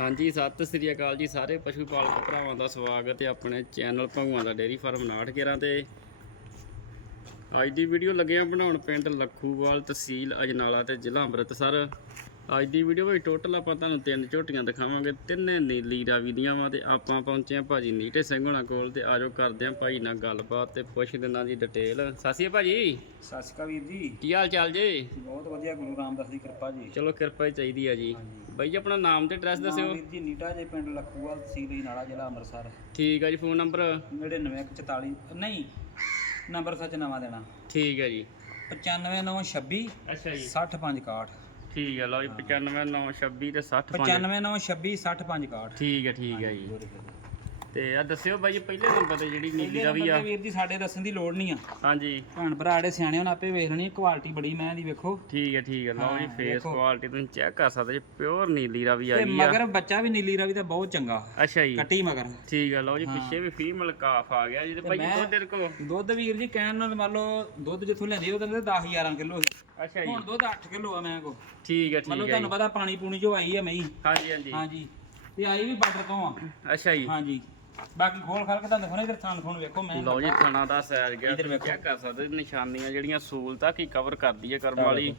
ਹਾਂਜੀ, ਸਤਿ ਸ੍ਰੀ ਅਕਾਲ ਜੀ ਸਾਰੇ ਪਸ਼ੂ ਪਾਲਕ ਭਰਾਵਾਂ ਦਾ ਸਵਾਗਤ ਹੈ ਆਪਣੇ ਚੈਨਲ ਭਗਵਾਨ ਦਾ ਡੇਰੀ ਫਾਰਮ 911 ਤੇ। ਅੱਜ ਦੀ ਵੀਡੀਓ ਲੱਗੇ ਆ ਬਣਾਉਣ ਪਿੰਡ ਲੱਖੂਵਾਲ ਤਹਿਸੀਲ ਅਜਨਾਲਾ ਤੇ ਜ਼ਿਲ੍ਹਾ ਅੰਮ੍ਰਿਤਸਰ। ਅੱਜ ਦੀ ਵੀਡੀਓ ਵਿੱਚ ਟੋਟਲ ਆਪਾਂ ਤੁਹਾਨੂੰ ਤਿੰਨ ਝੋਟੀਆਂ ਦਿਖਾਵਾਂਗੇ। ਤਿੰਨੇ ਨੀਲੀ ਰਾਵੀ ਦੀਆਂ ਵਾ ਤੇ ਆਪਾਂ ਪਹੁੰਚੇ ਆ ਭਾਜੀ ਨੀਟੇ ਸਿੰਘ ਹੋਣਾ ਕੋਲ ਤੇ ਆਜੋ ਕਰਦੇ ਆ ਭਾਈ ਨਾਲ ਗੱਲਬਾਤ ਤੇ ਪੁੱਛਦੇ ਇਹਨਾਂ ਦੀ ਡਿਟੇਲ ਅਕਾਲ ਭਾਜੀ। ਸਤਿ ਸ਼੍ਰੀ ਅਕਾਲ ਵੀਰ ਜੀ। ਕੀ ਹਾਲ ਚਾਲ ਜੀ? ਬਹੁਤ ਵਧੀਆ ਗੁਰੂ ਰਾਮਦਾਸ ਦੀ ਕਿਰਪਾ ਜੀ। ਚਲੋ ਕਿਰਪਾ ਹੀ ਚਾਹੀਦੀ ਆ ਜੀ। ਬਾਈ ਜੀ ਆਪਣਾ ਨਾਮ ਤੇ ਐਡਰੈਸ ਦੱਸਿਓ। ਵੀਰ ਜੀ ਨੀਟਾ ਜੇ ਪਿੰਡ ਲਖੂਵਾਲ ਤਹਿਸੀਲ ਨਾਲਾ ਜ਼ਿਲ੍ਹਾ ਅੰਮ੍ਰਿਤਸਰ। ਠੀਕ ਆ ਜੀ ਫੋਨ ਨੰਬਰ 99144 ਨਹੀਂ ਨੰਬਰ ਸੱਚ ਨਵਾਂ ਦੇਣਾ। ਠੀਕ ਹੈ ਜੀ। 95926 ਅੱਛਾ ਜੀ। 6561 ਠੀਕ ਹੈ ਲਓ ਜੀ 95926 ਤੇ 65 95926 6561 ਠੀਕ ਹੈ ਠੀਕ ਹੈ ਜੀ। ਤੇ ਆ ਦੱਸਿਓ ਬਾਈ ਜੀ ਪਹਿਲੇ ਨੰਬਰ ਤੇ ਜਿਹੜੀ ਨੀਲੀ ਦਾ ਵੀ ਆ। ਵੀਰ ਜੀ ਸਾਡੇ ਦੱਸਣ ਦੀ ਲੋੜ ਨਹੀਂ ਆ। ਹਾਂਜੀ। ਭੈਣ ਭਰਾ ਜਿਹੜੇ ਸਿਆਣੇ ਹੁਣ ਆਪੇ ਵੇਖ ਲੈਣੀ ਕੁਆਲਿਟੀ ਬੜੀ ਮੈਂ ਦੀ ਵੇਖੋ। ਠੀਕ ਹੈ ਠੀਕ ਹੈ ਲਓ ਜੀ ਫੇਸ। ਕੁਆਲਿਟੀ ਤੁਸੀਂ ਚੈੱਕ ਕਰ ਸਕਦੇ ਜੀ ਪਿਓਰ ਨੀਲੀ ਦਾ ਵੀ ਆ ਤੇ ਗਈ ਆ। ਮਗਰ ਬੱਚਾ ਵੀ ਨੀਲੀ ਰਵੀ ਦਾ ਬਹੁਤ ਚੰਗਾ। ਅੱਛਾ ਜੀ। ਕੱਟੀ ਮਗਰ। ਠੀਕ ਹੈ ਲਓ ਜੀ। ਪਿੱਛੇ ਵੀ ਫੀਮੇਲ ਕਾਫ ਆ ਗਿਆ ਜੀ ਤੇ ਭਾਈ ਦੁੱਧ ਦੇ ਕੋ ਦੁੱਧ ਵੀਰ ਜੀ ਕਹਿਣ ਨਾਲ ਮੰਨ ਲਓ ਦੁੱਧ ਜਿੱਥੋਂ ਲੈਂਦੀ ਉਹ ਕਹਿੰਦੇ 10 11 ਕਿਲੋ ਅੱਛਾ ਜੀ। ਹੁਣ ਦੁੱਧ 8 ਕਿਲੋ ਆ ਮੈਂ ਕੋ ਠੀਕ ਹੈ ਮਤਲਬ ਠੀਕ ਹੈ ਤੁਹਾਨੂੰ ਜੀ। ਪਤਾ ਪਾਣੀ ਪੂਣੀ ਜੋ ਆਈ ਆ ਮਈ ਹਾਂਜੀ ਹਾਂਜੀ। ਹਾਂਜੀ। ਤੇ ਆਈ ਵੀ ਬਾਰਡਰ ਤੋਂ ਆ। ਅੱਛਾ ਜੀ। ਹਾਂਜੀ। ਬਾਕੀ ਖੋਲ ਖਾਲ ਕੇ ਤੁਹਾਨੂੰ ਦਿਖਾਉਣਾ ਇਧਰ ਥਾਂ ਥੋਣ ਵੇਖੋ ਮੈਂ ਲਓ ਜੀ ਥਣਾ ਦਾ ਸਾਈਜ਼ ਗਿਆ ਇੱਧਰ ਵੇਖੋ। ਚੈੱਕ ਕਰ ਸਕਦੇ ਨਿਸ਼ਾਨੀਆਂ ਜਿਹੜੀਆਂ ਸਹੂਲਤਾਂ ਕੀ ਕਵਰ ਕਰਦੀ ਹੈ ਕਰਮ ਵਾਲੀ।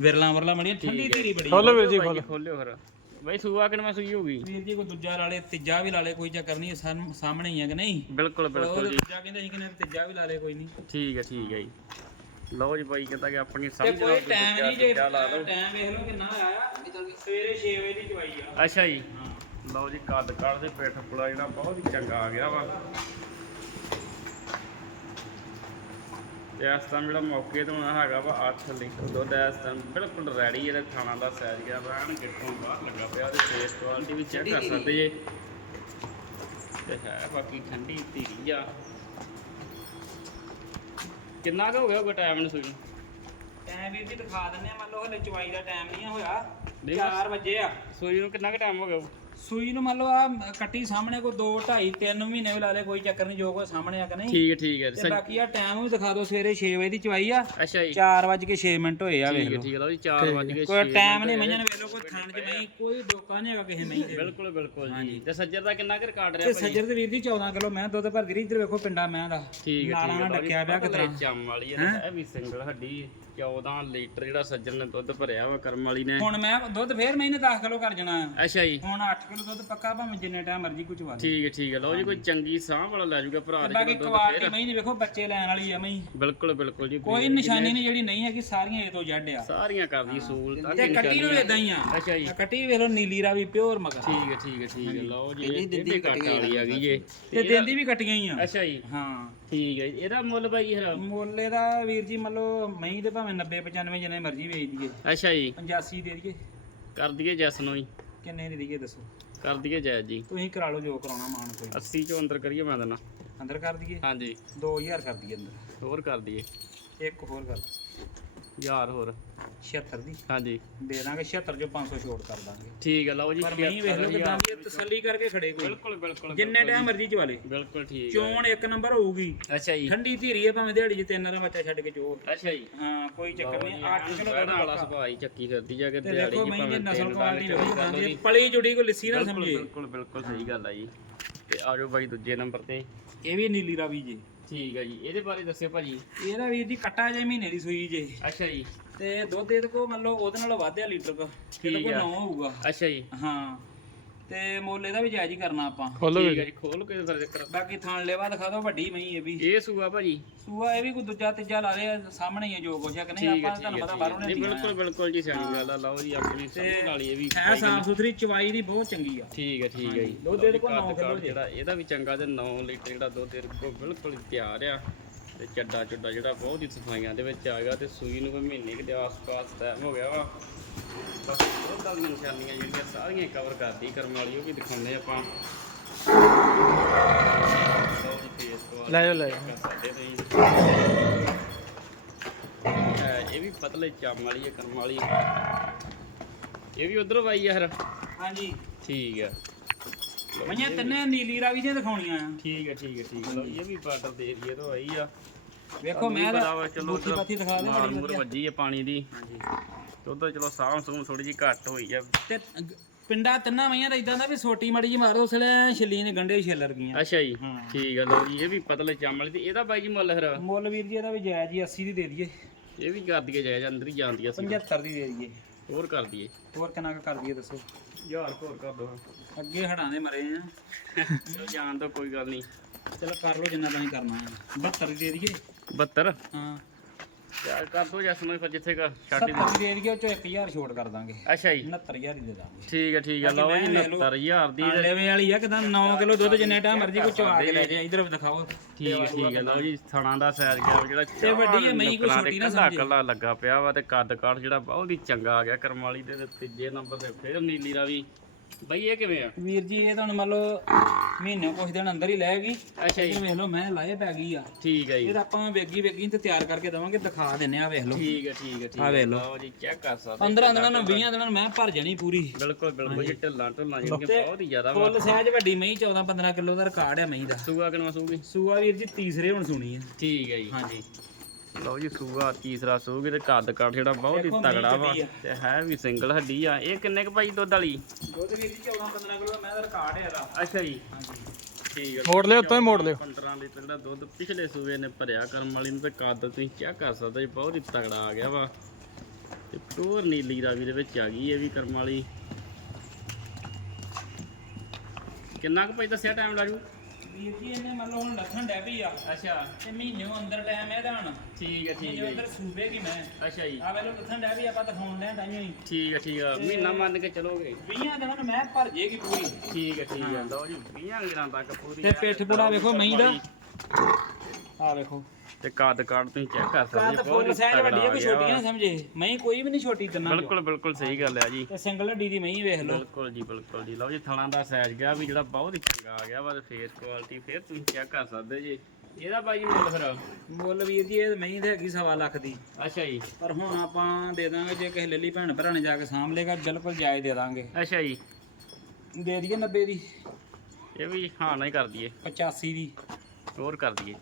ਵਿਰਲਾ ਵਰਲਾ ਮੜੀਆਂ ਠੰਡੀ ਧੀਰੀ ਬੜੀ। ਖੋਲੋ ਵੀਰ ਜੀ ਖੋਲੋ। ਖੋਲਿਓ ਫਿਰ। ਬਾਈ ਸੂਆ ਕਿੰਨਾ ਸੂਈ ਹੋਗੀ ਵੀਰ ਜੀ ਕੋਈ ਦੂਜਾ ਲਾ ਲੇ ਤੀਜਾ ਵੀ ਲਾ ਲੇ ਕੋਈ ਚੱਕਰ ਨਹੀਂ ਸਾਹਮ- ਸਾਹਮਣੇ ਹੀ ਆ ਕਿ ਨਹੀਂ? ਬਿਲਕੁਲ ਬਿਲਕੁਲ ਜੀ। ਦੂਜਾ ਕਹਿੰਦੇ ਸੀ ਕਿ ਤੀਜਾ ਵੀ ਲਾ ਲੇ ਕੋਈ ਨਹੀਂ। ਠੀਕ ਹੈ ਠੀਕ ਹੈ ਜੀ। ਲਓ ਜੀ ਬਾਈ ਕਹਿੰਦਾ ਕਿ ਆਪਣੀ ਤੇ ਸਮਝ ਕੋਈ ਟਾਈਮ ਨਹੀਂ ਜੇ ਟਾਈਮ ਵੇਖ ਲਓ ਕਿੰਨਾ ਆਇਆ। ਸਵੇਰੇ 6 ਵਜੇ ਦੀ ਚਵਾਈ ਆ। ਅੱਛਾ ਜੀ। ਹਾਂ ਲਓ ਜੀ ਕੱਦ ਕੱਦ ਦੇ ਪਿੱਠ ਪੁਲਾ ਜਿਹੜਾ ਬਹੁਤ ਹੀ ਚੰਗਾ ਆ ਗਿਆ ਵਾ। ਇਸ ਟਾਈਮ ਜਿਹੜਾ ਮੌਕੇ ਤੋਂ ਹੈਗਾ ਵਾ 8 ਲੀਟਰ ਦੁੱਧ ਇਸ ਟਾਈਮ ਬਿਲਕੁਲ ਰੈਡੀ ਇਹਦਾ ਥਾਣਾ ਦਾ ਸਾਈਜ਼ ਗਿਆ। ਰਹਿਣ ਕਿੱਥੋਂ ਬਾਹਰ ਲੱਗਾ ਪਿਆ ਉਹਦੀ ਫੇਸ ਕੁਆਲਿਟੀ ਵੀ ਚੈੱਕ ਕਰ ਸਕਦੇ ਜੇ। ਤੇ ਹੈ ਬਾਕੀ ਠੰਡੀ ਧੀਰੀ ਆ। ਕਿੰਨਾ ਕੁ ਹੋ ਗਿਆ ਉਹ ਟਾਈਮ ਨੂੰ ਸੂਈ? ਟਾਈਮ ਜੀ ਦਿਖਾ ਦਿੰਨੇ ਆ ਮੰਨ ਲਓ ਹਲੇ ਚਵਾਈ ਦਾ ਟਾਈਮ ਨਹੀਂ ਹੋਇਆ। ਨਹੀਂ 4 ਵਜੇ ਆ। ਸੂਈ ਨੂੰ ਕਿੰਨਾ ਕੁ ਟਾਈਮ ਹੋ ਗਿਆ ਸੂਈ ਨੂੰ ਮੰਨ ਲਓ ਆ ਕੱਟੀ ਸਾਹਮਣੇ ਕੋ 2 2.5 3 ਮਹੀਨੇ ਵੀ ਲਾ ਲੇ ਕੋਈ ਚੱਕਰ ਨਹੀਂ ਜੋ ਕੋ ਸਾਹਮਣੇ ਆ ਕਿ ਨਹੀਂ। ਠੀਕ ਹੈ ਠੀਕ ਹੈ। ਤੇ ਬਾਕੀ ਆ ਟਾਈਮ ਵੀ ਦਿਖਾ ਦਿਓ ਸਵੇਰੇ 6 ਵਜੇ ਦੀ ਚਵਾਈ ਆ। ਅੱਛਾ ਜੀ। 4 ਵਜ ਕੇ 6 ਮਿੰਟ ਹੋਏ ਆ ਵੇਖ ਠੀਕ ਹੈ ਲਓ। ਠੀਕ ਹੈ ਲਓ ਜੀ 4 ਵਜ ਗਏ ਕੋਈ ਛੇ ਟਾਈਮ ਨਹੀਂ ਵੇਖ ਲਓ ਕੋਈ ਥਣ ਚ ਨਹੀਂ ਕੋਈ ਡੋਕਾ ਨਹੀਂ ਹੈਗਾ ਕਿਸੇ ਦੇ ਬਿਲਕੁਲ ਬਿਲਕੁਲ ਜੀ। ਤੇ ਸੱਜਰ ਦਾ ਕਿੰਨਾ ਕੁ ਰਿਕਾਰਡ ਰਿਹਾ ਤੇ ਭਾਈ ਸੱਜਰ ਦੇ ਵੀਰ ਜੀ 14 ਕਿਲੋ ਮੈਂ ਦੁੱਧ ਭਰ ਗਈ ਇੱਧਰ ਵੇਖੋ ਪਿੰਡਾ ਮੈਂ ਦਾ। ਠੀਕ ਹੈ ਠੀਕ ਹੈ ਡੱਕਿਆ ਪਿਆ ਕਿਤਰਾ। ਚੰਮ ਵਾਲੀ ਹੈ ਇਹ ਵੀ ਸਿੰਗਲ ਹੱਡੀ 14 ਲੀਟਰ ਜਿਹੜਾ ਸੱਜਰ ਨੇ ਦੁੱਧ ਭਰਿਆ ਵਾ ਕਰਮ ਵਾਲੀ ਨੇ। ਹੁਣ ਮੈਂ ਦੁੱਧ ਫੇਰ ਮਹੀਨੇ 10 ਕਿਲੋ ਕਰ ਜਾਣਾ। ਅੱਛਾ ਜੀ। ਹੁਣ 8 ਕਿਲੋ ਦੁੱਧ ਪੱਕਾ ਭਾਵੇਂ ਜਿੰਨੇ ਟਾਈਮ ਮਰਜ਼ੀ ਕੁਝ ਵਾ ਦੇ ਠੀਕ ਹੈ ਠੀਕ ਹੈ। ਲਓ ਜੀ ਕੋਈ ਚੰਗੀ ਸਾਹ ਵਾਲਾ ਲੈ ਜਾਊਗਾ ਭਰਾ ਦੇ ਬਾਕੀ ਕੋਲ ਦੁੱਧ ਕੁਆਲਿਟੀ ਫੇਰ। ਮਹੀਂ ਦੀ ਵੇਖੋ ਬੱਚੇ ਲੈਣ ਵਾਲੀ ਆ ਮਹੀਂ। ਬਿਲਕੁਲ ਬਿਲਕੁਲ ਜੀ। ਕੋਈ ਨਿਸ਼ਾਨੀ ਨਹੀਂ ਜਿਹੜੀ ਨਹੀਂ ਹੈਗੀ ਸਾਰੀਆਂ ਇਹ ਤੋਂ ਜੱਡ ਆ। ਸਾਰੀਆਂ ਕਰਦੀ ਸਹੂਲਤਾਂ ਤੇ ਕੀ ਕੱਟੀ ਨੂੰ ਨਿਸ਼ਾਨੀਆਂ। ਇਦਾਂ ਹੀ ਆ। ਅੱਛਾ ਜੀ। ਆਹ ਕੱਟੀ ਵੇਖ ਲਓ ਨੀਲੀ ਰਾਵੀ ਪਿਓਰ ਮਗਰ। ਠੀਕ ਹੈ ਠੀਕ ਹੈ ਠੀਕ ਹੈ। ਲਓ ਜੀ ਇਹ ਵੀ ਕੱਟ ਵਾਲੀ ਆ ਗਈ ਜੇ। ਤੇ ਦਿੰਦੀ ਵੀ ਕੱਟੀਆਂ ਹੀ ਆ। ਅੱਛਾ ਜੀ। ਹਾਂ। ਠੀਕ ਹੈ ਜੀ। ਇਹਦਾ ਮੁੱਲ ਭਾਈ ਹਰਾ ਮੁੱਲੇ ਦਾ ਵੀਰ ਜੀ ਮੰਨ ਲਓ ਮਹੀਂ ਦੇ ਭਾਵੇਂ 90 95 ਜਿੰਨੇ ਮਰਜ਼ੀ ਵੇਚ ਦਈਏ। ਅੱਛਾ ਜੀ। 85 ਦੇ ਦਈਏ। ਕਰ ਦਈਏ ਜੈਸ ਨੂੰ ਹੀ। ਕਿੰਨੇ ਦੀ ਦਈਏ ਦੱਸੋ। ਕਰ ਦਈਏ ਜਾਇਜ਼ ਜੀ। ਤੁਸੀਂ ਕਰਾ ਲਓ ਜੋ ਕਰਾਉਣਾ ਮਾਨ ਕੋਈ। 80 ਚੋਂ ਅੰਦਰ ਕਰੀਏ ਮੈਂ ਦੇਣਾ ਅੰਦਰ ਕਰ ਦਈਏ? ਹਾਂਜੀ। 2000 ਕਰ ਦਈਏ ਅੰਦਰ। ਹੋਰ ਕਰ ਦਈਏ। ਇੱਕ ਹੋਰ ਕਰ। ਯਾਰ ਹੋਰ। 76 ਦੀ। ਹਾਂਜੀ। ਦੇ ਦਾਂਗੇ 76 ਜੋ 500 ਛੋਟ ਕਰ ਦਾਂਗੇ। ਠੀਕ ਹੈ ਲਓ ਜੀ ਪਰ ਮਹੀਂ ਵੇਖ ਲਓ ਕਿਦਾਂ ਦੀ ਆ, ਤਸੱਲੀ ਕਰਕੇ ਖੜੇ ਕੋਈ। ਬਿਲਕੁਲ ਬਿਲਕੁਲ ਜਿੰਨੇ ਟਾਈਮ ਮਰਜ਼ੀ ਚਵਾਲੇ ਬਿਲਕੁਲ ਠੀਕ ਹੈ ਚੋਣ ਇੱਕ ਨੰਬਰ ਹੋਊਗੀ। ਅੱਛਾ ਜੀ। ਠੰਡੀ ਧੀਰੀ ਹੈ ਭਾਵੇਂ ਦਿਹਾੜੀ 'ਚ ਤਿੰਨ ਰਾਂ ਬੱਚਾ ਛੱਡ ਕੇ ਚੋ ਅੱਛਾ ਜੀ। ਹਾਂ ਕੋਈ ਚੱਕਰ ਨਹੀਂ 8 ਕਿਲੋ ਬਹਿਣ ਵਾਲਾ ਸੁਭਾਅ ਹੀ ਚੱਕੀ ਫਿਰਦੀ ਜਾ ਕੇ ਤੇ ਦਿਹਾੜੀ ਦੇਖੋ ਜੀ ਮਹੀਂ ਦੀ ਭਾਵੇਂ ਨਸਲ ਤਿੰਨ ਕੁਆਲਿਟੀ ਦਾਣੇ ਵੇਖੋ ਚੌਵੀ ਕਰ ਕਿਦਾਂ ਲਓ ਦੀ ਜੀ। ਪਲੀ ਜੁੜੀ ਕੋ ਲਿੱਸੀ ਨਾ ਬਿਲਕੁਲ ਸਮਝੇ। ਬਿਲਕੁਲ ਬਿਲਕੁਲ ਸਹੀ ਗੱਲ ਆ ਜੀ। ਤੇ ਆਜੋ ਬਾਈ ਦੂਜੇ ਨੰਬਰ ਤੇ। ਇਹ ਵੀ ਨੀਲੀ ਰਾਵੀ ਜੇ। ਠੀਕ ਹੈ ਜੀ ਇਹਦੇ ਬਾਰੇ ਦੱਸਿਓ ਭਾਜੀ। ਇਹਦਾ ਵੀਰ ਜੀ ਕੱਟਾ ਜੇ ਮਹੀਨੇ ਦੀ ਸੂਈ ਜੇ। ਅੱਛਾ ਜੀ। ਤੇ ਦੁੱਧ ਇਹਦੇ ਕੋ ਮੰਨ ਲਓ ਉਹਦੇ ਨਾਲੋਂ ਵੱਧ ਆ ਲੀਟਰ ਕੋ ਇਹਦੇ ਠੀਕ ਕੋ ਆ। 9 ਹੋਊਗਾ। ਅੱਛਾ ਜੀ। ਹਾਂ। ਤੇ ਮੁੱਲ ਇਹਦਾ ਵੀ ਜਾਇਜ਼ ਹੀ ਕਰਨਾ ਆਪਾਂ। ਠੀਕ ਹੈ ਜੀ ਖੋਲ ਕੇ ਫਿਰ ਚੱਕਰ। ਬਾਕੀ ਥਾਣ ਲੈਵਾ ਦਿਖਾ ਦੋ ਵੱਡੀ ਮਹੀਂ ਇਹ ਵੀ। ਇਹ ਸੂਆ ਭਾਜੀ। ਸੂਆ ਇਹ ਵੀ ਕੋਈ ਦੂਜਾ ਤੀਜਾ ਲਾ ਦੇ ਸਾਹਮਣੇ ਹੀ ਜੋ ਕੁਛ ਹੈ ਕਿ ਨਹੀਂ ਠੀਕ ਹੈ ਆਪਾਂ ਤੁਹਾਨੂੰ ਠੀਕ ਪਤਾ ਹੈ ਬਾਹਰੋਂ ਨਹੀਂ ਨੇ ਬਿਲਕੁਲ ਬਿਲਕੁਲ ਜੀ ਸਿਆਣੀ ਗੱਲ ਆ ਲਓ ਜੀ ਆਪਣੀ ਸਮਝ ਵਾਲੀ ਇਹ ਵੀ ਹੈ ਸਾਫ਼ ਸੁਥਰੀ ਚਵਾਈ ਦੀ ਬਹੁਤ ਚੰਗੀ ਆ। ਠੀਕ ਹੈ ਠੀਕ ਹੈ ਜੀ। ਦੁੱਧ ਇਹਦੇ ਕੋਲ ਕੱਦ 9 ਕਿਲੋ ਕਾਠ ਜਿਹੜਾ ਇਹਦਾ ਵੀ ਚੰਗਾ ਤੇ 9 ਲੀਟਰ ਜਿਹੜਾ ਦੁੱਧ ਇਹਦੇ ਕੋਲ ਬਿਲਕੁਲ ਹੀ ਤਿਆਰ ਆ। ਤੇ ਚੱਡਾ ਚੁੱਡਾ ਜਿਹੜਾ ਬਹੁਤ ਹੀ ਸਫਾਈਆਂ ਦੇ ਵਿੱਚ ਆ ਗਿਆ ਤੇ ਸੂਈ ਨੂੰ ਕੋਈ ਮਹੀਨੇ ਦੇ ਆਸ-ਪਾਸ ਟਾਈਮ ਹੋ ਗਿਆ ਵਾ। ਬਸ ਦੁੱਧ ਵਾਲੀਆਂ ਨਿਸ਼ਾਨੀਆਂ ਜਿਹੜੀਆਂ ਸਾਰੀਆਂ ਕਵਰ ਕਰਦੀ ਕਰਮ ਵਾਲੀ ਉਹ ਵੀ ਦਿਖਾਉਂਦੇ ਆਪਾਂ। ਲੈ ਲੈ ਇਹ ਵੀ ਪਤਲੇ ਚਮ ਵਾਲੀ ਹੈ ਕਰਮ ਵਾਲੀ। ਇਹ ਵੀ ਉਧਰੋਂ ਆਈ ਆ ਹਰ ਹਾਂਜੀ। ਠੀਕ ਆ। ਮਈਆਂ ਤਿੰਨੇ ਨੀਲੀ ਰਾਵੀ ਦੀਆਂ ਦਿਖਾਉਣੀਆਂ ਆ। ਠੀਕ ਹੈ ਠੀਕ ਹੈ ਠੀਕ ਹੈ ਲਓ ਇਹ ਵੀ ਬਾਰਡਰ ਦੇ ਏਰੀਏ ਤੋਂ ਆਈ ਆ। ਵੇਖੋ ਮੈਂ ਚਲੋ ਉੱਧਰ ਪੱਤੀ ਦਿਖਾ ਦੇ ਮਾਰ ਬੜੀ ਮੂਰ ਵਧੀਆ ਵੱਜੀ ਹੈ ਪਾਣੀ ਦੀ। ਹਾਂਜੀ। ਤੇ ਉਧਰ ਚਲੋ ਸਾਹ ਸੂਹ ਥੋੜੀ ਜਿਹੀ ਘੱਟ ਹੋਈ ਆ। ਤੇ ਪਿੰਡਾ ਤਿੰਨਾਂ ਮਈਆਂ ਦਾ ਇਦਾਂ ਦਾ ਵੀ ਸੋਟੀ ਮੜੀ ਜੀ ਮਾਰੋ ਉਸਲੇ ਛਿੱਲੀ ਨੇ ਗੰਡੇ ਛਿੱਲਰ ਗਈਆਂ ਅੱਛਾ ਜੀ ਹਾਂ। ਠੀਕ ਆ ਲਓ ਜੀ ਇਹ ਵੀ ਪਤਲੇ ਚਾਮਲ ਦੀ ਇਹਦਾ ਬਾਈ ਜੀ ਮੁੱਲ ਫਿਰ? ਮੁੱਲ ਵੀਰ ਜੀ ਇਹਦਾ ਵੀ ਜਾਇਜ਼ ਜੀ 80 ਦੀ ਦੇ ਦਈਏ। ਇਹ ਵੀ ਕਰ ਦਈਏ ਜਾਇਜ਼ ਅੰਦਰ ਹੀ ਜਾਂਦੀ ਆ ਸੀ। 75 ਦੀ ਦੇ ਦਈਏ। ਹੋਰ ਕਰ ਦਈਏ। ਹੋਰ ਕਿੰਨਾ ਕੁ ਕਰ ਦਈਏ ਦੱਸੋ? ਯਾਰ ਹੋਰ ਕਰ ਦੋ। ਅੱਗੇ ਹੜਾਂ ਦੇ ਮਰੇ ਆ। ਚਲੋ ਜਾਣ ਦੋ ਕੋਈ ਗੱਲ ਨਹੀਂ। ਚਲੋ ਕਰ ਲਓ ਜਿੰਨਾ ਤੁਸੀਂ ਕਰਨਾ ਹੈ 72 ਦੀ ਦੇ ਦਈਏ। 72 ਹਾਂ। ਯਾਰ ਕਰ ਦੋ ਜਸ ਨੂੰ ਫਿਰ ਜਿੱਥੇ ਕਾ ਛੱਡ 70 ਦੀ। ਦੇ ਦਈਏ ਉਹ ਚੋਂ 1000 ਛੋਟ ਕਰ ਦਾਂਗੇ। ਅੱਛਾ ਜੀ। 69000 ਦੀ ਦੇ ਦਾਂਗੇ। ਠੀਕ ਹੈ ਠੀਕ ਹੈ। ਲਓ ਜੀ 69000 ਦੀ ਤੇ- ਲੈਵੇ ਵਾਲੀ ਆ ਕਿਦਾਂ 9 ਕਿਲੋ ਦੁੱਧ ਜਿੰਨੇ ਟਾਈਮ ਮਰਜ਼ੀ ਕੋਈ ਚਵਾ ਕੇ ਲੈ ਜਾ ਇਧਰ ਦਿਖਾਓ। ਠੀਕ ਹੈ ਠੀਕ ਹੈ। ਲਓ ਜੀ ਥਣਾ ਦਾ ਸਾਈਜ਼ ਗਿਆ ਵਾ ਜਿਹੜਾ ਤੇ ਵੱਡੀ ਹੈ, ਮਹੀਂ ਕੋਈ ਛੋਟੀ ਨਾ ਸਮਝੇ। ਕੱਲਾ ਲੱਗਾ ਪਿਆ ਵਾ ਤੇ ਕੱਦ ਕਾਠ ਜਿਹੜਾ ਬਹੁਤ ਹੀ ਚੰਗਾ ਆ ਗਿਆ ਕਰਮ ਵਾਲੀ ਦੇ ਤੇ ਤੀਜੇ ਨੰਬਰ ਤੇ ਫਿਰ ਨੀਲੀ ਰਾਵੀ ਬਈ ਇਹ ਕਿਵੇਂ ਆ? ਵੀਰ ਜੀ ਇਹ ਤੁਹਾਨੂੰ ਮੰਨ ਲਓ ਮਹੀਨੇ ਕੁਝ ਦਿਨ ਅੰਦਰ ਹੀ ਲੈਗੀ ਅੱਛਾ ਜੀ। ਵੇਖ ਲਓ ਮੈਂ ਲਾਏ ਪੈ ਗਈ ਆ। ਠੀਕ ਹੈ ਜੀ। ਇਹ ਤਾਂ ਆਪਾਂ ਵੇਗੀ ਵੇਗੀ ਤੇ ਤਿਆਰ ਕਰਕੇ ਦਵਾਂਗੇ ਦਿਖਾ ਦਿੰਨੇ ਆ ਵੇਖ ਲਓ। ਠੀਕ ਹੈ ਠੀਕ ਹੈ ਠੀਕ ਆ। ਵੇਖ ਲਓ। ਜੀ ਚੈੱਕ ਕਰ ਸਕਦੇ 15 ਦਿਨਾਂ ਨੂੰ 20 ਦਿਨਾਂ ਨੂੰ ਮੈਂ ਭਰ ਜਾਣੀ ਪੂਰੀ। ਬਿਲਕੁਲ ਬਿਲਕੁਲ ਜੀ ਢਿੱਲਾਂ ਢੁੱਲਾਂ ਜਿਹੜੀਆਂ ਬਹੁਤ ਹੀ ਜ਼ਿਆਦਾ ਫੁੱਲ ਸਾਈਜ਼ ਵੱਡੀ ਮਹੀਂ 14 15 ਕਿਲੋ ਦਾ ਰਿਕਾਰਡ ਹੈ ਮਹੀਂ ਦਾ। ਸੂਆ ਕਿਨਵਾ ਸੂਗੀ? ਸੂਆ ਵੀਰ ਜੀ ਤੀਸਰੇ ਹੁਣ ਸੁਣੀ ਹੈ ਠੀਕ ਹੈ ਜੀ। ਹਾਂਜੀ। ਲਓ ਜੀ ਸੂਆ ਤੀਸਰਾ ਸੂਗੀ ਤੇ ਕੱਦ ਕਾਠ ਜਿਹੜਾ ਬਹੁਤ ਹੀ ਤਗੜਾ ਵਾ। ਤੇ ਹੈ ਵੀ ਸਿੰਗਲ ਹੱਡੀ ਆ। ਇਹ ਕਿੰਨੇ ਕ ਭਾਈ ਦੁੱਧ ਵਾਲੀ? ਦੁੱਧ ਜੀ 14 15 ਕਿਲੋ ਦਾ ਮੈਂ ਦਾ ਰਿਕਾਰਡ ਹੈ ਇਹਦਾ। ਅੱਛਾ ਜੀ। ਹਾਂਜੀ। ਠੀਕ ਹੈ ਮੋੜ ਲਿਓ ਉੱਤੋਂ ਹੀ ਮੋੜ ਲਿਓ। 15 ਲੀਟਰ ਦਾ ਦੁੱਧ ਪਿਛਲੇ ਸੂਏ ਨੇ ਭਰਿਆ ਕਰਮ ਵਾਲੀ ਨੂੰ ਤੇ ਕੱਦ ਤੁਸੀਂ ਚੈੱਕ ਕਰ ਸਕਦੇ ਜੀ ਬਹੁਤ ਹੀ ਤਗੜਾ ਆ ਗਿਆ ਵਾ। ਤੇ ਪਿਓਰ ਨੀਲੀ ਰਾਵੀ ਦੇ ਵਿੱਚ ਆ ਗਈ ਇਹ ਵੀ ਕਰਮ ਵਾਲੀ। ਕਿੰਨਾ ਕੁ ਭਾਈ ਦੱਸਿਆ ਟਾਈਮ ਲਾਜੂ ਵੀਰ ਜੀ ਇਹਨੇ ਮੰਨ ਲਓ ਹੁਣ ਲੱਖਣ ਡੈ ਪਈ ਆ। ਅੱਛਾ। ਤੇ ਮਹੀਨੇ ਅੰਦਰ ਟਾਈਮ ਇਹਦਾ ਹੁਣ ਠੀਕ ਹੈ ਠੀਕ ਹੈ ਜੀ। ਅੰਦਰ ਸੂਬੇ ਕੀ ਮੈਂ? ਅੱਛਾ ਜੀ। ਆ ਵੇਲੋ ਲੱਖਣ ਡੈ ਵੀ ਆਪਾਂ ਦਿਖਾਉਣ ਦੇ ਟਾਈਮ ਹੀ ਠੀਕ ਹੈ ਠੀਕ ਹੈ। ਮਹੀਨਾ ਮੰਨ ਕੇ ਚਲੋਗੇ? 20 ਦਿਨਾਂ ਨੂੰ ਮੈਂ ਭਰ ਜੇਗੀ ਪੂਰੀ। ਠੀਕ ਹੈ ਠੀਕ ਹੈ। ਲਓ ਜੀ 20 ਦਿਨਾਂ ਤੱਕ ਪੂਰੀ ਤੇ ਪਿੱਠ ਪੁੜਾ ਵੇਖੋ ਮਹੀਂ ਦਾ। ਆ ਵੇਖੋ। ਤੇ ਕੱਦ ਕਾਠ ਤੁਸੀਂ ਚੈੱਕ ਕਰ ਸਕਦੇ ਕਾਤ ਜੀ, ਫੁੱਲ ਹੀ ਸਾਈਜ਼ ਵੱਡੀ ਹੈ ਕੋਈ ਛੋਟੀ ਨਾ ਸਮਝੇ। ਮਹੀਂ ਕੋਈ ਵੀ ਨਹੀਂ ਛੋਟੀ ਤਿੰਨਾਂ। ਬਿਲਕੁਲ ਬਿਲਕੁਲ ਸਹੀ ਗੱਲ ਹੈ ਜੀ। ਤੇ ਸਿੰਗਲ ਹੱਡੀ ਦੀ ਮਹੀਂ ਵੇਖ ਲਓ। ਬਿਲਕੁਲ ਜੀ ਬਿਲਕੁਲ ਜੀ। ਲਓ ਜੀ ਥਣਾ ਦਾ ਸਾਈਜ਼ ਗਿਆ ਵੀ ਜਿਹੜਾ ਬਹੁਤ ਹੀ ਚੰਗਾ ਆ ਗਿਆ ਵਾ ਤੇ ਫੇਸ ਕੁਆਲਿਟੀ ਫੇਰ ਤੁਸੀਂ ਚੈੱਕ ਕਰ ਸਕਦੇ ਜੀ। ਇਹਦਾ ਬਾਈ ਮੁੱਲ ਫਿਰ? ਮੁੱਲ ਵੀਰ ਜੀ ਇਹ ਮਹੀਂ ਤੇ ਹੈਗੀ ਸਵਾ ਲੱਖ ਦੀ। ਅੱਛਾ ਜੀ। ਪਰ ਹੁਣ ਆਪਾਂ ਦੇ ਦਾਂਗੇ ਜੇ ਕਿਸੇ ਲੱਲੀ ਭੈਣ ਭਰਾ ਨੇ ਜਾ ਕੇ ਸਾਂਭ ਲੇਗਾ ਬਿਲਕੁਲ ਜਾਇਜ਼ ਦੇ ਦਾਂਗੇ। ਅੱਛਾ ਜੀ। ਦੇ ਦਈਏ 90 ਦੀ। ਇਹ ਵੀ ਹਾਂ ਨਹੀਂ ਕਰ ਦਈਏ। 85 ਦੀ। ਹੋਰ ਕਰ ਦਈਏ।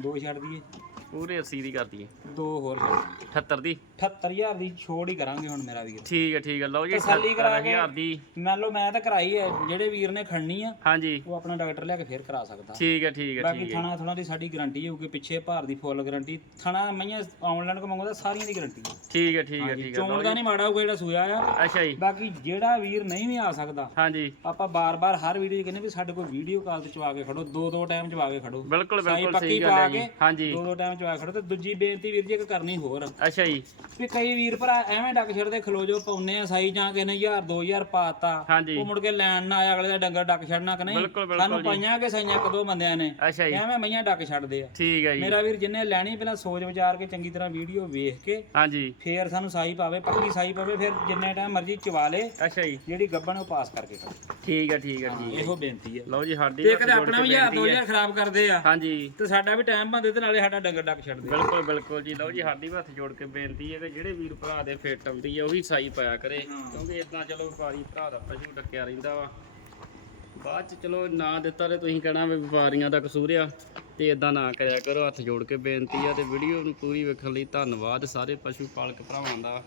ਦੋ ਛੱਡ ਦਈਏ। ਪੂਰੇ 80 ਦੀ ਕਰ ਦਈਏ। ਦੋ ਹੋਰ ਛੱਡ ਦਈਏ। 78 ਦੀ? 78000 ਦੀ ਛੋੜ ਹੀ ਕਰਾਂਗੇ ਹੁਣ ਮੇਰਾ ਵੀਰ। ਠੀਕ ਹੈ ਠੀਕ ਹੈ। ਲਓ ਜੀ ਤਸੱਲੀ ਕਰਾ ਕੇ 78000 ਦੀ। ਮੰਨ ਲਓ ਮੈਂ ਤਾਂ ਕਰਾਈ ਹੈ ਜਿਹੜੇ ਵੀਰ ਨੇ ਖੜਨੀ ਆ ਹਾਂਜੀ। ਉਹ ਆਪਣਾ ਡਾਕਟਰ ਲੈ ਕੇ ਫੇਰ ਕਰਾ ਸਕਦਾ। ਠੀਕ ਹੈ ਠੀਕ ਹੈ ਬਾਕੀ ਠੀਕ ਹੈ। ਥਣਾ ਥਣਾ ਦੀ ਸਾਡੀ ਗਾਰੰਟੀ ਹੋਊਗੀ ਪਿੱਛੇ ਭਾਰ ਦੀ ਫੁੱਲ ਗਾਰੰਟੀ ਥਣਾ ਮਈਆਂ ਆਨਲਾਈਨ ਕੋ ਮੰਗਦਾ ਸਾਰੀਆਂ ਦੀ ਗਾਰੰਟੀ ਹੈ ਠੀਕ ਹੈ ਠੀਕ ਹੈ ਠੀਕ ਹੈ। ਚੋਣ ਦਾ ਨਹੀਂ ਮਾੜਾ ਹੋਊਗਾ ਜਿਹੜਾ ਸੂਆ ਆ। ਅੱਛਾ ਜੀ। ਬਾਕੀ ਜਿਹੜਾ ਵੀਰ ਨਹੀਂ ਵੀ ਆ ਸਕਦਾ ਹਾਂਜੀ। ਆਪਾਂ ਬਾਰ-ਬਾਰ ਹਰ ਵੀਡੀਓ 'ਚ ਕਹਿੰਦੇ ਵੀ ਸਾਡੇ ਕੋਲ ਵੀਡੀਓ ਕਾਲ ਤੇ ਚਵਾ ਕੇ ਖੜੋ ਦੋ ਦੋ ਟਾਈਮ ਚਵਾ ਕੇ ਖੜੋ। ਬਿਲਕੁਲ ਬਿਲਕੁਲ ਸਹੀ ਗੱਲ ਹੈ ਜੀ। ਹਾਂਜੀ। ਦੋ ਦੋ ਟਾਈਮ ਚਵਾ ਕੇ ਖੜੋ ਤੇ ਦੂਜੀ ਬੇਨਤੀ ਵੀਰ ਜੀ ਇੱਕ ਕਰਨੀ ਹੋਰ। ਅੱਛਾ ਜੀ। ਵੀ ਕਈ ਵੀਰ ਭਰਾ ਐਵੇਂ ਡੱਕ ਛੱਡਦੇ ਖਲੋ ਜੋ ਪਾਉਨੇ ਆ ਸਾਈ ਜਾਂ ਕਿਸੇ ਨੇ 1000 2000 ਪਾਤਾ ਹਾਂਜੀ। ਉਹ ਮੁੜ ਕੇ ਲੈਣ ਨਾ ਆਇਆ ਅਗਲੇ ਦਾ ਡੰਗਰ ਡੱਕ ਛੱਡਣਾ ਕਿ ਨਹੀਂ? ਬਿਲਕੁਲ ਬਿਲਕੁਲ ਸਾਨੂੰ ਪਾਈਆਂ ਕਿ ਸਾਈਆਂ ਕਦੋਂ ਬੰਦਿਆਂ ਨੇ? ਅੱਛਾ ਜੀ। ਐਵੇਂ ਮਈਆਂ ਡੱਕ ਛੱਡਦੇ ਆ। ਠੀਕ ਹੈ ਜੀ। ਮੇਰਾ ਵੀਰ ਜਿੰਨੇ ਲੈਣੀ ਪਹਿਲਾਂ ਸੋਚ ਵਿਚਾਰ ਕੇ ਚੰਗੀ ਤਰ੍ਹਾਂ ਵੀਡੀਓ ਵੇਖ ਕੇ ਹਾਂਜੀ। ਫੇਰ ਸਾਨੂੰ ਸਾਈ ਪਾਵੇ ਪੱਕੀ ਸਾਈ ਪਾਵੇ ਫਿਰ ਜਿੰਨੇ ਟਾਈਮ ਮਰਜ਼ੀ ਚਵਾ ਲੇ। ਅੱਛਾ ਜੀ। ਜਿਹੜੀ ਗੱਬਣ ਉਹ ਪਾਸ ਕਰਕੇ ਕਰੋ ਠੀਕ ਹੈ ਠੀਕ ਹੈ ਠੀਕ ਇਹੋ ਬੇਨਤੀ ਹੈ ਲਓ ਜੀ ਸਾਡੀ ਤੇ ਕਦੇ ਆਪਣਾ ਵੀ ਹਜ਼ਾਰ ਬੇਨਤੀ ਹੈ। 2000 ਖਰਾਬ ਕਰਦੇ ਆ। ਹਾਂਜੀ। ਤੇ ਸਾਡਾ ਵੀ ਟਾਈਮ ਬੰਦੇ ਤੇ ਨਾਲੇ ਸਾਡਾ ਡੰਗਰ ਡੱਕ ਛੱਡਦੇ। ਬਿਲਕੁਲ ਬਿਲਕੁਲ ਜੀ। ਲਓ ਜੀ ਸਾਡੀ ਵੀ ਹੱਥ ਜੋੜ ਕੇ ਬੇਨਤੀ ਹੈ ਕਿ ਜਿਹੜੇ ਵੀਰ ਭਰਾ ਦੇ ਫਿੱਟ ਆਉਂਦੀ ਹੈ ਉਹੀ ਸਾਈ ਪਾਇਆ ਕਰੇ। ਕਿਉਂਕਿ ਇਦਾਂ ਚਲੋ ਵਪਾਰੀ ਭਰਾ ਦਾ ਪਸ਼ੂ ਡੱਕਿਆ ਰਹਿੰਦਾ ਵਾ। ਬਾਅਦ ਚ ਚਲੋ ਨਾ ਦਿੱਤਾ ਤੇ ਤੁਸੀਂ ਕਹਿਣਾ ਵੀ ਵਪਾਰੀਆਂ ਦਾ ਕਸੂਰ ਆ। ਤੇ ਇਦਾਂ ਨਾ ਕਰਿਆ ਕਰੋ ਹੱਥ ਜੋੜ ਕੇ ਬੇਨਤੀ ਆ ਤੇ ਵੀਡੀਓ ਨੂੰ ਪੂਰੀ ਵੇਖਣ ਲਈ ਧੰਨਵਾਦ ਸਾਰੇ ਪਸ਼ੂ ਪਾਲਕ ਭਰਾਵਾਂ ਦਾ।